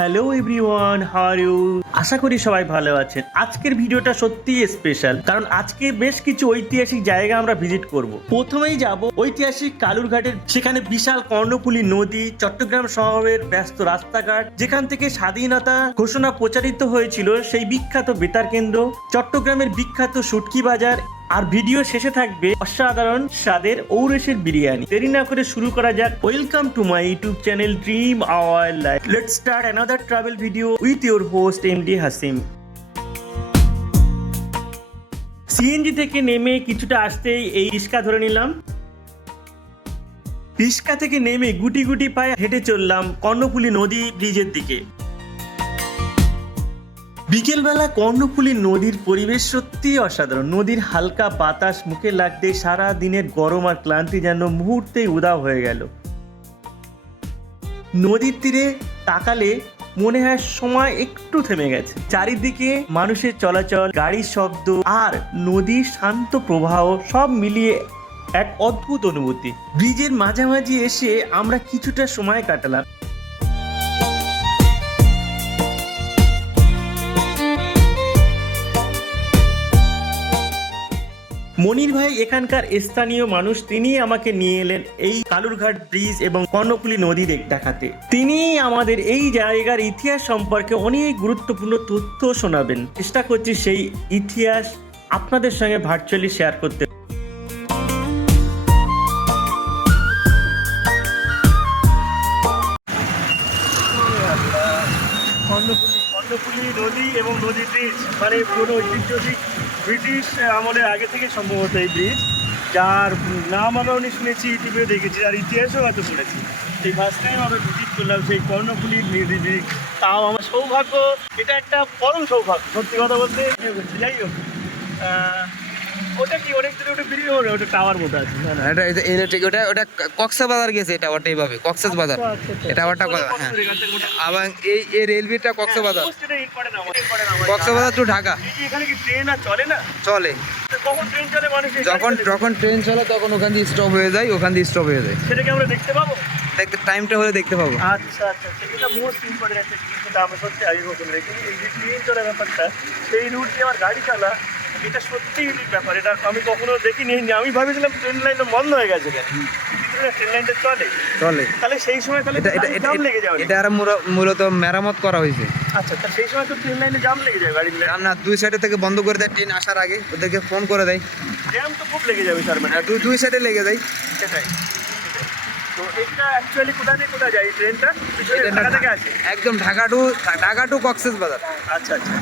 Hello everyone, how are you? আশা করি সবাই ভালো আছেন। আজকের ভিডিওটা সত্যিই স্পেশাল, কারণ আজকে বেশ কিছু ঐতিহাসিক জায়গা আমরা ভিজিট করব। প্রথমেই যাব ঐতিহাসিক কালুরঘাটের, সেখানে বিশাল কর্ণফুলী নদী, চট্টগ্রাম শহরের ব্যস্ত রাস্তাঘাট, যেখান থেকে স্বাধীনতা ঘোষণা প্রচারিত হয়েছিল, সেই বিখ্যাত বেতার কেন্দ্র, চট্টগ্রামের বিখ্যাত শুটকি বাজার, আর ভিডিও শেষে থাকবে অসাধারণ স্বাদের ঔরসের বিরিয়ানি। দেরি না করে শুরু করা যাক। Welcome to my YouTube channel Dream Our Life. Let's start another travel video with your host MD Hashim. CNG থেকে নেমে কিছুটা আসতেই এই রিক্সা ধরে নিলাম। রিক্সা থেকে নেমে গুটি গুটি পায়ে হেঁটে চললাম কর্ণফুলী নদী ব্রিজের দিকে। বিকেলবেলা কর্ণফুলী নদীর পরিবেশ সত্যি অসাধারণ। নদীর হালকা বাতাস মুখে লাগতে সারা দিনের গরম আর ক্লান্তি যেন মুহূর্তেই উধাও হয়ে গেল। নদীর তীরে তাকালে মনে হয় সময় একটু থেমে গেছে। চারিদিকে মানুষের চলাচল, গাড়ির শব্দ আর নদীর শান্ত প্রবাহ সব মিলিয়ে এক অদ্ভুত অনুভূতি। ব্রিজের মাঝামাঝি এসে আমরা কিছুটা সময় কাটালাম। মনির ভাই এখানকার স্থানীয় মানুষ, তিনি আমাকে নিয়ে এলেন এই কালুরঘাট ব্রিজ এবং কর্ণফুলী নদী দেখাতে। তিনি আমাদের এই জায়গার ইতিহাস সম্পর্কে অনেক গুরুত্বপূর্ণ তথ্য শোনাবেন। চেষ্টা করছি সেই ইতিহাস আপনাদের সঙ্গে ভার্চুয়ালি শেয়ার করতে। কর্ণফুলী নদী এবং নদী ব্রিজ মানে পুরো ঐতিহ্যবাহী ব্রিটিশ আমলের আগে থেকে সম্ভবত এই ব্রিজ, যার নাম আমরা অনেক শুনেছি, ইউটিউবে দেখেছি, আর ইতিহাসও হয়তো শুনেছি। এই ফার্স্ট টাইম আমরা ভিজিট করলাম সেই কর্ণফুলী নদী ব্রিজ। তাও আমার সৌভাগ্য, এটা একটা পরম সৌভাগ্য সত্যি কথা বলতে। যাই হোক, ওটা কি অনেক দূরে, ওটা ব্রিজ, ওটা টাওয়ার মতো আছে। এটা ইলেকট্রিক, ওটা কক্সবাজার গেছে, এটা ওটা এইভাবে কক্সবাজার, এটা ওটা হ্যাঁ। আবার এই রেলওয়েটা কক্সবাজার টু ঢাকা। এখানে কি ট্রেন আর চলে না? চলে। কখন ট্রেন চলে? মানুষ যখন ট্রেন চলে তখন ওখান দিয়ে স্টপ হয়ে যায়, সেটাকে আমরা দেখতে পাবো। দেখতে টাইমটা হলে দেখতে পাবো। আচ্ছা আচ্ছা, সেটা মোস্ট ইম্পর্টেন্ট একটা জিনিস, যেটা আমরা সত্যি আগে নতুন দেখি। এই যে ট্রেন চলার ব্যাপারটা, সেই রুট দিয়ে আমার গাড়ি চালা, এটা সত্যি ইউনিক ব্যাপার। এটা আমি কখনো দেখিনি। আমি ভাবেছিলাম ট্রেন লাইনটা বন্ধ হয়ে গেছে কেন, ট্রেন লাইনটা চলে। তাহলে সেই সময় তাহলে জাম লেগে যাবে। এটা আর মূলত মেরামত করা হয়েছে। আচ্ছা, তাহলে সেই সময় তো ট্রেন লাইনে জাম লেগে যাবে, গাড়ি না, দুই সাইডে থেকে বন্ধ করে দেয়, ট্রেন আসার আগে ওদেরকে ফোন করে দেয়। জ্যাম তো খুব লেগে যাবে তার মানে। দুই সাইডে লেগে যায়। সেটাই। তো এটা অ্যাকচুয়ালি কোথায় থেকে কোথায় যায় ট্রেনটা? ঢাকা থেকে আসে একদম ঢাকা টু কক্সবাজার। আচ্ছা আচ্ছা,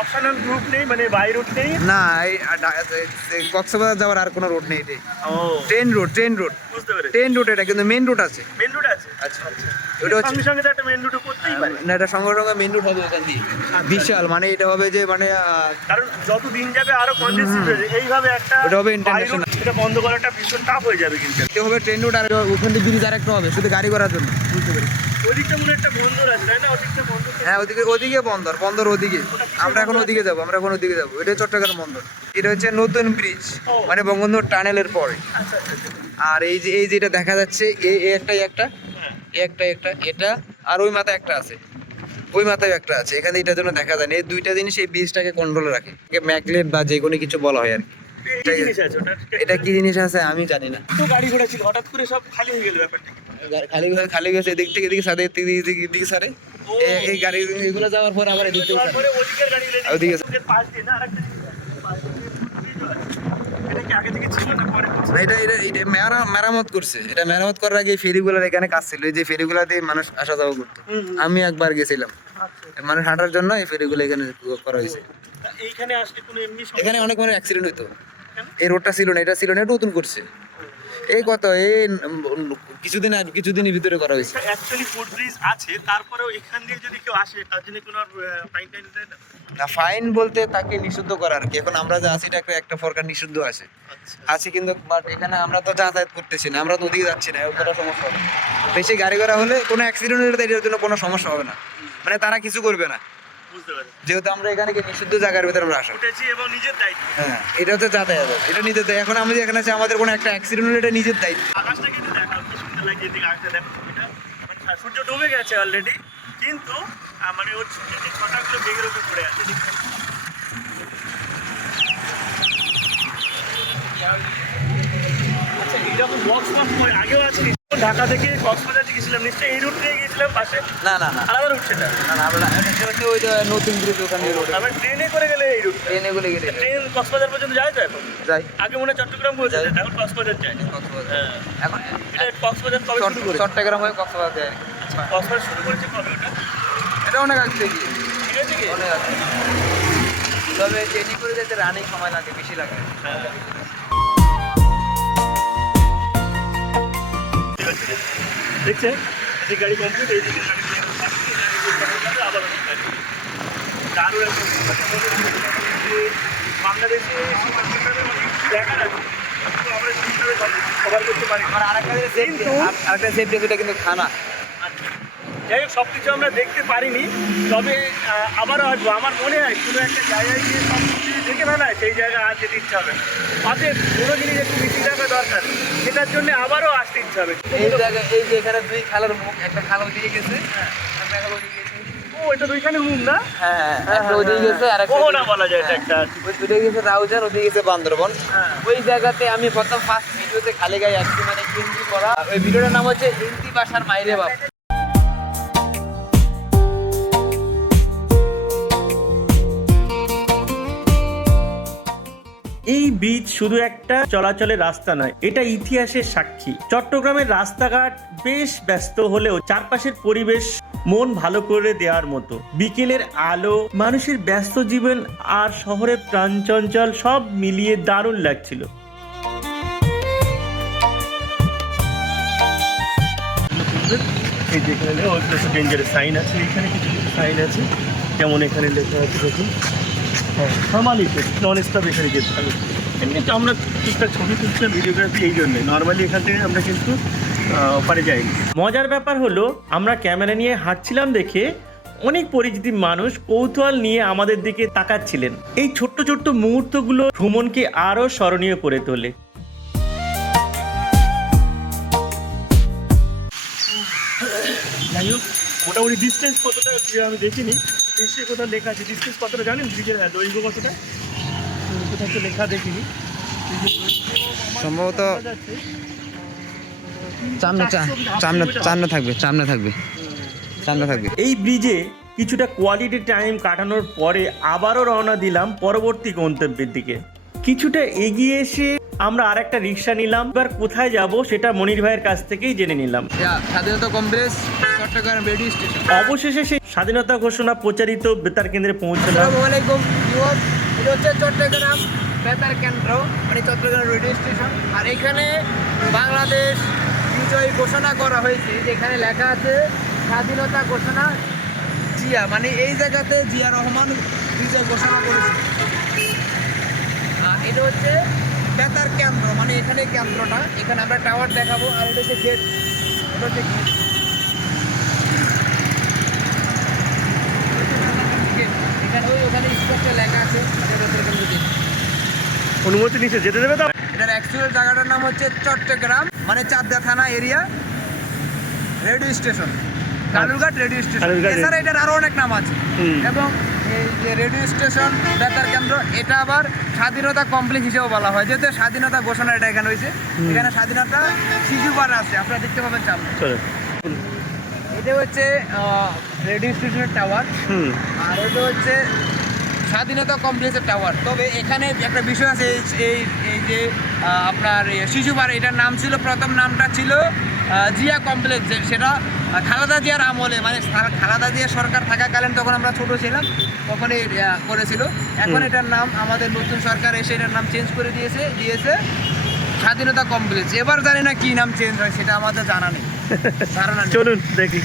অপশনাল গ্রুপ নেই মানে বাই রুট নেই? না, এই কক্সবাজার যাওয়ার আর কোনো রোড নেই। এটাই ট্রেন রুট। বুঝতে পেরেছি, ট্রেন রুট এটা, কিন্তু মেন রুট আছে। মেন রুট আছে? আচ্ছা আচ্ছা, ওটা হচ্ছে সঙ্গে সঙ্গে তো একটা মেন রুটও করতেই পারে না, এটা সঙ্গে সঙ্গে মেন রুট হবে ওখান দিয়ে। বিশাল মানে এটা হবে যে মানে কারণ যত দিন যাবে আরো কনজেস্টেড হয়ে যাবে। এইভাবে একটা ওটা হবে ইন্টারন্যাশনাল, এটা বন্ধ করাটা ভীষণ টাফ হয়ে যাবে। কিন্তু এটা হবে ট্রেন রুট, আর ওখান দিয়ে ব্রিজ আরেকটা হবে শুধু গাড়ি করার জন্য। বুঝতে পেরেছি। ওদিকটা মনে একটা বন্দর আছে, তাই না? ওদিকটা বন্দর। হ্যাঁ, ওদিকে বন্দর ওদিকে। আমরা এখন ওদিকে যাবো। এটা চট্টগ্রাম বন্দর। এটা হচ্ছে নতুন ব্রিজ, মানে বঙ্গবন্ধু টানেলের পরে। আচ্ছা আচ্ছা। আর এই যে এটা দেখা যাচ্ছে, একটা এটা, আর ওই মাথায় একটা আছে, এখানে এটার জন্য দেখা যায় না। এই দুইটা জিনিস এই ব্রিজটাকে কন্ট্রোলে রাখে, ম্যাগলেট বা যে কোনো কিছু বলা হয় আর কি। এটা কি জিনিস আছে আমি জানি না। তো গাড়ি ঘোড়া ছিল, হঠাৎ করে সব খালি হয়ে গেল ব্যাপারটা। খালি গেছে, এদিক থেকে এদিকে সারে, এদিকে সারে। এই গাড়ি এগুলো যাওয়ার পর আবার এদিক থেকে ওদিকের গাড়িগুলো ওদিকে পাশ দিয়ে না আরেকটা এটা কি আগে থেকে ছিল না পরে? এটা মেরামত করছে। এটা মেরামত করার আগে ফেরিগুলার এখানে কাজ ছিল, এই যে ফেরিগুলা দিয়ে মানুষ আসা যাওয়া করতো। আমি একবার গেছিলাম, মানুষ হাঁটার জন্য এই ফেরিগুলো এখানে করা হয়েছে। এইখানে আসলে কোনো এমনি এখানে অনেক মানে অ্যাক্সিডেন্ট হইতো। এই রোডটা ছিল না, এটা নতুন করছে। এই কিছুদিনের ভিতরে করা হয়েছে। অ্যাকচুয়ালি ফুট ব্রিজ আছে, তারপরেও এখান দিয়ে যদি কেউ আসে তার জন্য কোনো ফাইন টাইন দেয় না? না, ফাইন বলতে তাকে নিষিদ্ধ করা আর কি। এখন আমরা যে আছি, একটা সরকার নিষিদ্ধ আছে, কিন্তু বাট এখানে আমরা তো যাতায়াত করতেছি না, আমরা তো ওদিকে যাচ্ছি না, কোনো সমস্যা হবে না। বেশি গাড়ি ঘোড়া হলে কোনো অ্যাক্সিডেন্ট হলে এটার জন্য কোনো সমস্যা হবে না, মানে তারা কিছু করবে না। যেহেতু আমরা এখানে নিষিদ্ধ জায়গার ভিতরে আমরা আসা, হ্যাঁ, এটা হচ্ছে যাতায়াত, এটা নিজের দায়িত্ব। এখন আমি এখানে আছি, আমাদের কোনো একটা অ্যাক্সিডেন্ট হলে এটা নিজের দায়িত্ব। সূর্য ডুবে গেছে অলরেডি, কিন্তু মানে ওর ছুটির যে ছটাগুলো বেগের উপরে পড়ে আছে। আচ্ছা এইরকম বক্স আগেও আছে ঢাকা থেকে কক্সবাজার গেছিলাম নিশ্চয়ই এই রুট দিয়ে গিয়েছিলাম পাশে না না না আলাদা রুট সেটা না না আমরা এটা হচ্ছে ওই যে নতুন ব্রিজ ওখানে রোড আমরা ট্রেনে করে গেলে এই রুট ট্রেনে গুলো গেলে ট্রেন কক্সবাজার পর্যন্ত যায় তো এখন যাই আগে মনে হয় চট্টগ্রাম পৌঁছে যেত এখন কক্সবাজার যায় হ্যাঁ এখন এটা কক্সবাজার কবে শুরু করে চট্টগ্রাম হয়ে কক্সবাজার যায় কক্সবাজার শুরু করেছে কবে ওটা এটা অনেক আগে থেকে ঠিক আছে কি অনেক আগে তবে ট্রেনে করে যেতে রানিং সময় লাগে বেশি লাগে দেখছেন যে গাড়ি কমপ্লিট এই দিকে আবার দারুণ বাংলাদেশে দেখা যাচ্ছে আমরা কভার করতে পারি আর আরেকটা সেফটি যেটা কিন্তু খানা যাই হোক সব কিছু আমরা দেখতে পারিনি তবে আবারও আসবো আমার মনে হয় কোনো একটা জায়গায় গিয়ে সব কিছু দেখে না সেই জায়গায় আর যেতে ইচ্ছা হবে অতএব কোনো জিনিস একটু বেশি টাকা দরকার সেটার জন্য আবারও আসতে ইচ্ছা হবে এই জায়গায় এই যে এখানে দুই খালার মুখ একটা খালা ওদিকে গেছে একটা খালা ওদিকে গেছে ও এটা তো ওইখানে রুম না হ্যাঁ একটা ওদিকে গেছে আর একটা না বলা যায় এটা একটা ওই দুটো গেছে রাউজান ওদিকে গেছে বান্দরবন ওই জায়গাতে আমি প্রথম ফার্স্ট ভিডিওতে খালি গায়ে আসছি মানে হিন্দি করা ওই ভিডিওটার নাম হচ্ছে হিন্দি ভাষার মাইরে বাপ এই ব্রিজ শুধু একটা চলাচলের রাস্তা নয় এটা ইতিহাসের সাক্ষী চট্টগ্রামের রাস্তাঘাট বেশ ব্যস্ত হলেও চারপাশের পরিবেশ মন ভালো করে দেওয়ার মতো বিকেলের আলো মানুষের ব্যস্ত জীবন আর শহরের প্রাণচঞ্চল সব মিলিয়ে দারুণ লাগছিল এই যেখানে ডেঞ্জারের সাইন আছে এখানে কিছু কিছু সাইন আছে যেমন এখানে লেখা আছে দেখুন নর্মালি নন স্টপ এখানে যেতে হবে এমনি তো আমরা ঠিকঠাক ছবি তুলছিলাম ভিডিওগ্রাফি এই জন্যে নর্মালি এখান থেকে আমরা কিন্তু ওপারে যাই মজার ব্যাপার হলো আমরা ক্যামেরা নিয়ে হাঁটছিলাম দেখে অনেক পরিচিত মানুষ কৌতূহল নিয়ে আমাদের দিকে তাকাচ্ছিলেন এই ছোট্ট ছোট্ট মুহূর্তগুলো ভ্রমণকে আরও স্মরণীয় করে তোলে যাই হোক মোটামুটি ডিস্টেন্স কতটা আমি দেখিনি নিশ্চয়ই কোথাও লেখা আছে ডিস্টেন্স কতটা জানেন ব্রিজের দৈর্ঘ্য কতটা কোথাও তো লেখা দেখিনি সম্ভবত চামড়া থাকবে এই ব্রিজে কিছুটা কোয়ালিটি টাইম কাটানোর পরে আবারও রওনা দিলাম পরবর্তী গন্তব্যের দিকে কিছুটা এগিয়ে এসে আমরা আরেকটা রিক্সা নিলাম এবার কোথায় যাব সেটা মনির ভাইয়ের কাছ থেকেই জেনে নিলাম স্বাধীনতা কমপ্লেক্স চট্টগ্রাম রেডিও স্টেশন অবশেষে সেই স্বাধীনতা ঘোষণা প্রচারিত বেতার কেন্দ্রে পৌঁছলাম আসসালামু আলাইকুম ভিউয়ার্স এটা হচ্ছে চট্টগ্রাম বেতার কেন্দ্র মানে চট্টগ্রাম রেডিও স্টেশন আর এখানে বাংলাদেশ বিজয় ঘোষণা করা হয়েছে যেখানে লেখা আছে স্বাধীনতা ঘোষণা জিয়া মানে এই জায়গাতে জিয়া রহমান বিজয় ঘোষণা করেছে এটা হচ্ছে বেতার কেন্দ্র মানে এখানে কেন্দ্রটা এখানে আমরা টাওয়ার দেখাবো আর এটা হচ্ছে গেট এটা হচ্ছে এখানে ওখানে স্পষ্ট লেখা আছে অনুমতি নিচে যেতে দেবে তো এটার অ্যাকচুয়াল জায়গাটার নাম হচ্ছে চট্টগ্রাম মানে চাঁদা থানা area radio station Kalurghat radio station এছাড়া এটার আরও অনেক নাম আছে এবং এই যে রেডিও স্টেশন বেতার কেন্দ্র এটা আবার স্বাধীনতা কমপ্লেক্স হিসেবে বলা হয় যেহেতু স্বাধীনতা ঘোষণা এটা এখানে হয়েছে এখানে স্বাধীনতা শিশু পাড়া আছে আপনারা দেখতে পাবেন সামনে এটা হচ্ছে রেডিও স্টেশনের টাওয়ার আর এটা হচ্ছে স্বাধীনতা কমপ্লেক্সের টাওয়ার তবে এখানে একটা বিষয় আছে এই যে আপনার শিশু পাড়া এটার নাম ছিল প্রথম নামটা ছিল জিয়া কমপ্লেক্স সেটা খালেদা জিয়ার আমলে মানে খালেদা জিয়া সরকার থাকাকালীন তখন আমরা ছোট ছিলাম তখন করেছিল এখন এটার নাম আমাদের নতুন সরকার এসে এটার নাম চেঞ্জ করে দিয়েছে স্বাধীনতা কমপ্লেক্স এবার জানি না কি নাম চেঞ্জ হয় সেটা আমাদের জানা নেই ধারণা নেই চলুন দেখি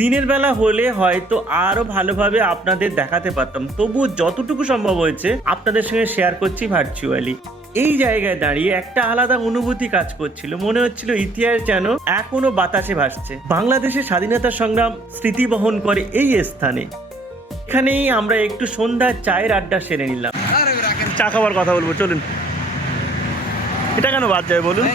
দিনের বেলা হলে হয়তো আরো ভালোভাবে আপনাদের দেখাতে পারতাম তবু যতটুকু সম্ভব হয়েছে আপনাদের সঙ্গে শেয়ার করছি ভার্চুয়ালি এই জায়গায় দাঁড়িয়ে একটা আলাদা অনুভূতি কাজ করছিল মনে হচ্ছিল ইতিহাস যেন এখনো বাতাসে ভাসছে বাংলাদেশের স্বাধীনতা সংগ্রাম স্মৃতি বহন করে এই স্থানে এখানেই আমরা একটু সন্ধ্যার চায়ের আড্ডা সেরে নিলাম চা খাবার কথা বলবো চলুন এটা কেন বাদ যায় বলুন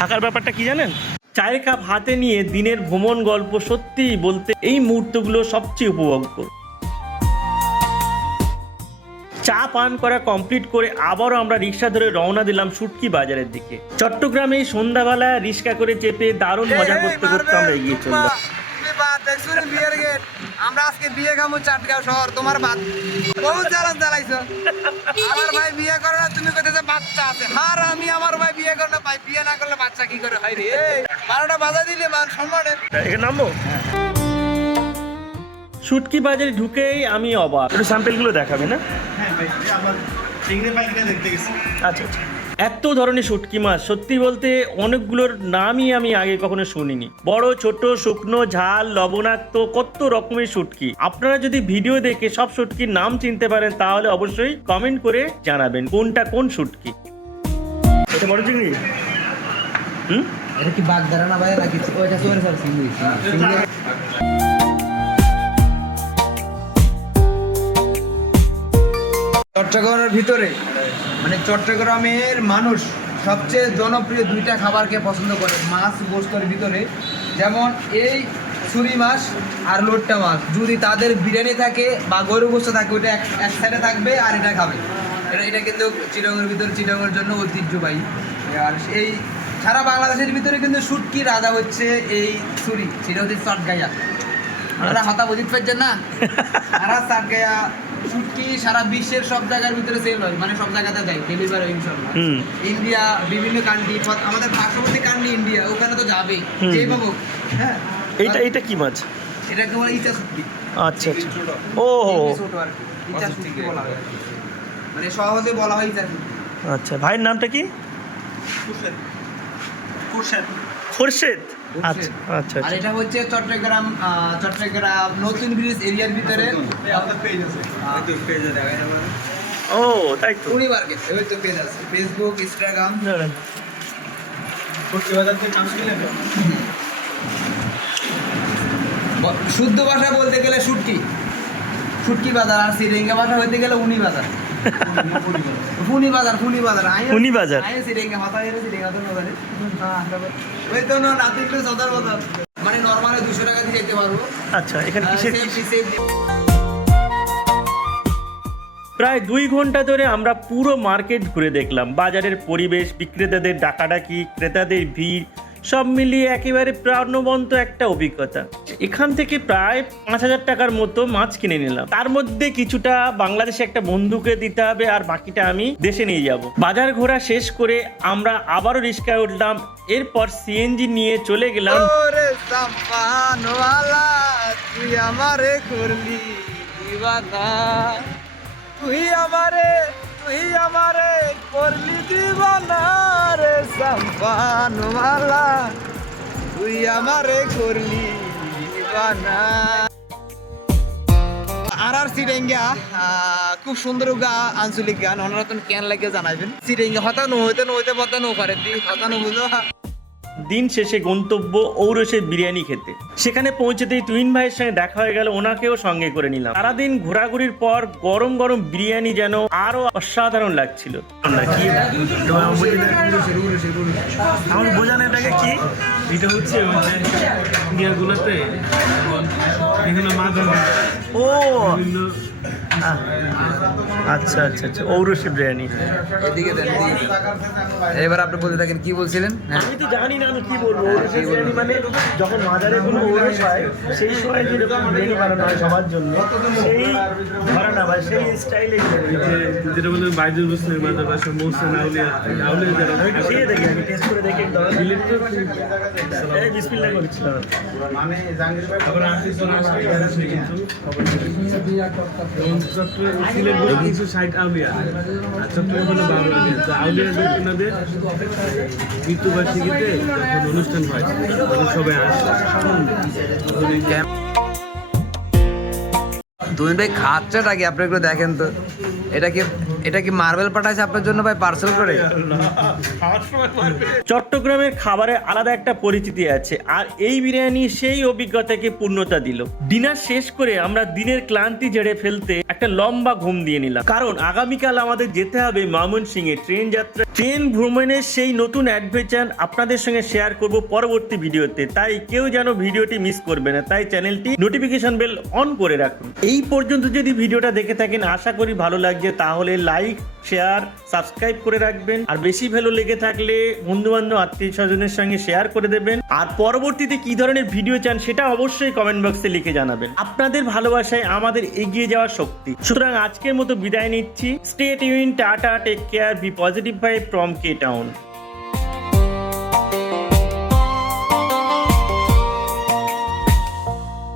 থাকার ব্যাপারটা কি জানেন, চায়ের কাপ হাতে নিয়ে দিনের ভ্রমণ গল্প সত্যিই বলতে এই মুহূর্তগুলো সবচেয়ে উপভোগ্য। চা পান করা কমপ্লিট করে আবারও আমরা রিক্সা ধরে রওনা দিলাম শুটকি বাজারের দিকে। চট্টগ্রামে সন্ধ্যাবেলা রিক্সা করে চেপে দারুণ মজা করতে করতে আমরা এগিয়ে চললাম। আমরা আজকে বিয়ে খাবো চাটগাঁও শহর, তোমার বাদ বহু জ্বালা জ্বালাইছো। আমার ভাই বিয়ে করে না, তুমি কোথায় বাচ্চা আছে? হার আমি আমার ভাই বিয়ে করে না, ভাই বিয়ে না করলে বাচ্চা কি করে হয় রে? 12টা বাজা দিলে মান সম্মানে এখানে নামবো। শুটকি বাজারে ঢুকেই আমি অবাক। একটু স্যাম্পেলগুলো দেখাবে না? আচ্ছা আচ্ছা। এত ধরনের শুটকি মাছ, সত্যি বলতে অনেকগুলোর নামই আমি আগে কখনো শুনিনি। বড় ছোট শুকনো ঝাল লবণাক্ত কত রকমের শুটকি। আপনারা যদি ভিডিও দেখে সব শুটকির নাম চিনতে পারেন তাহলে অবশ্যই কমেন্ট করে জানাবেন কোনটা কোন শুটকি। এটা বড় চিংড়ি? এটা কি বাগদারা না ভাই নাকি ওইটা চোরে স্যার চিংড়ি? চট্টগ্রামের ভিতরে মানে চট্টগ্রামের মানুষ সবচেয়ে জনপ্রিয় দুইটা খাবারকে পছন্দ করে মাছ গোস্তর ভিতরে, যেমন এই ছুরি মাছ আর লোট্টা মাছ। যদি তাদের বিরিয়ানি থাকে বা গরু গোস্ত থাকে ওইটা এক সাইডে থাকবে আর এটা খাবে। এটা কিন্তু চিটাগংয়ের ভিতরে চিটাগংয়ের জন্য ঐতিহ্যবাহী। আর এই সারা বাংলাদেশের ভিতরে কিন্তু শুটকি রাজা হচ্ছে এই ছুরি, সেটা হচ্ছে চটগাইয়া। আপনারা হতা বুঝিত পারছেন না? সারা চটগাইয়া শুটকি সারা বিশ্বের সব জায়গার ভিতরে সেল হয়, মানে সব জায়গাতে যায় ডেলিভারি ইনশাআল্লাহ। ইন্ডিয়া বিভিন্ন কান্ট্রি, আমাদের পার্শ্ববর্তী কান্ট্রি ইন্ডিয়া, ওখানে তো যাবে যে পাবো। হ্যাঁ, এইটা কি মাছ? এটা কেমন ইচা শুটকি। আচ্ছা আচ্ছা। ও ছোট আর কি ইচা শুটকি বলা হয়, মানে সহজে বলা হয় ইচা শুটকি। আচ্ছা, ভাইয়ের নামটা কি? খোরশেদ। আচ্ছা আচ্ছা। আর এটা হচ্ছে চট্টগ্রাম নতুন ব্রিজ এরিয়ার ভিতরে। ও তাই তো। উনি মার্কেট ওই তো পেজ আছে, ফেসবুক ইনস্টাগ্রাম। শুদ্ধ ভাষা বলতে গেলে শুটকি বাজার, আর সিরিঙ্গা ভাষা হইতে গেলে উনি বাজার। ফুনি বাজার সিরিঙ্গা মাথা গেলে সিরিঙ্গা তো নজারে। ওই তো না নাতিগুলো সদার বাজার, মানে নরমালে 200 টাকা দিয়ে যেতে পারবো। আচ্ছা, এখানে কিসের? প্রায় 2 ঘন্টা ধরে আমরা পুরো মার্কেট ঘুরে দেখলাম। বাজারের পরিবেশ, বিক্রেতাদের ডাকাডাকি, ক্রেতাদের ভিড় সব মিলিয়ে একেবারে প্রাণবন্ত একটা অভিজ্ঞতা। এখান থেকে প্রায় 5,000 টাকার মতো মাছ কিনে নিলাম। তার মধ্যে কিছুটা বাংলাদেশে একটা বন্ধুকে দিতে হবে আর বাকিটা আমি দেশে নিয়ে যাব। বাজার ঘোরা শেষ করে আমরা আবারও রিক্সায় উঠলাম। এরপর সিএনজি নিয়ে চলে গেলাম। ওরে সাম্পানওয়ালা তুই আমারে করলি দিওয়ানা, তুই আমারে করলি দিওয়ানা রে সাম্পানওয়ালা, তুই আমারে করলি দিওয়ানা। আর সিরেঙ্গা খুব সুন্দর আঞ্চলিক গান, অন্যরকম কেন লাগে জানাইবেন। সিরেঙ্গা হতানো হইতে বতানো করে দি হতানো বুঝো। দিন শেষে গন্তব্য ঔরসের বিরিয়ানি খেতে। সেখানে পৌঁছেতেই তুহিন ভাইয়ের সঙ্গে দেখা হয়ে গেল, ওনাকেও সঙ্গে করে নিলাম। সারাদিন ঘোরাঘুরির পর গরম গরম বিরিয়ানি যেন আরো অসাধারণ লাগছিল। আমার বোঝানো এটাকে কি, এটা হচ্ছে ইন্ডিয়াগুলোতে এখানে মাছ ও আচ্ছা আচ্ছা আচ্ছা, ঔরসে বিরিয়ানি। এদিকে দেন, এবার আপনি বলতে থাকেন কি বলছিলেন। আমি তো জানি না আমি কি বলবো। ঔরসে বিরিয়ানি মানে যখন মাজারে কোনো ঔরস হয় সেই সময় যেরকম বিরিয়ানি বানানো হয় সবার জন্য, সেই ঘরানা বা সেই স্টাইলে যেটা বলে বাইজুল হোসেন মাজার বা মোহসেন আউলিয়া যারা আমি খেয়ে দেখি, আমি টেস্ট করে দেখি। বিসমিল্লাহ করছিলাম। সিলেট বলে কিছু সাইড আউলিয়া আর চট্টগ্রাম হলো বারো আউলিয়া। তো আউলিয়াদের ওনাদের মৃত্যুবার্ষিকীতে যখন অনুষ্ঠান হয় তখন সবাই আসে। দুই ভাই খাচ্ছেটা কি আপনি একটু দেখেন তো, এটা কি এটা কি মার্বেল পাঠাইছে আপনার জন্য ভাই পার্সেল করে? চট্টগ্রামের খাবারের আলাদা একটা পরিচিতি আছে, আর এই বিরিয়ানি সেই অভিজ্ঞতাকে পূর্ণতা দিল। ডিনার শেষ করে আমরা দিনের ক্লান্তি ঝেড়ে ফেলতে একটা লম্বা ঘুম দিয়ে নিলাম, কারণ আগামীকাল আমাদের যেতে হবে ময়মনসিংহে ট্রেন যাত্রা। ট্রেন ভ্রমণের সেই নতুন অ্যাডভেঞ্চার আপনাদের সঙ্গে শেয়ার করব পরবর্তী ভিডিওতে, তাই কেউ যেন ভিডিওটি মিস করবে না, তাই চ্যানেলটি নোটিফিকেশন বেল অন করে রাখুন। এই পর্যন্ত যদি ভিডিওটা দেখে থাকেন আশা করি ভালো লাগছে, তাহলে লাইক শেয়ার সাবস্ক্রাইব করে রাখবেন, আর বেশি ভালো লেগে থাকলে বন্ধু বান্ধব আত্মীয় স্বজনের সঙ্গে শেয়ার করে দেবেন। আর পরবর্তীতে কি ধরনের ভিডিও চান সেটা অবশ্যই কমেন্ট বক্সে লিখে জানাবেন। আপনাদের ভালোবাসায় আমাদের এগিয়ে যাওয়ার শক্তি। সুতরাং আজকের মতো বিদায় নিচ্ছি। Stay tune, tata, take care, be positive vibe from K town.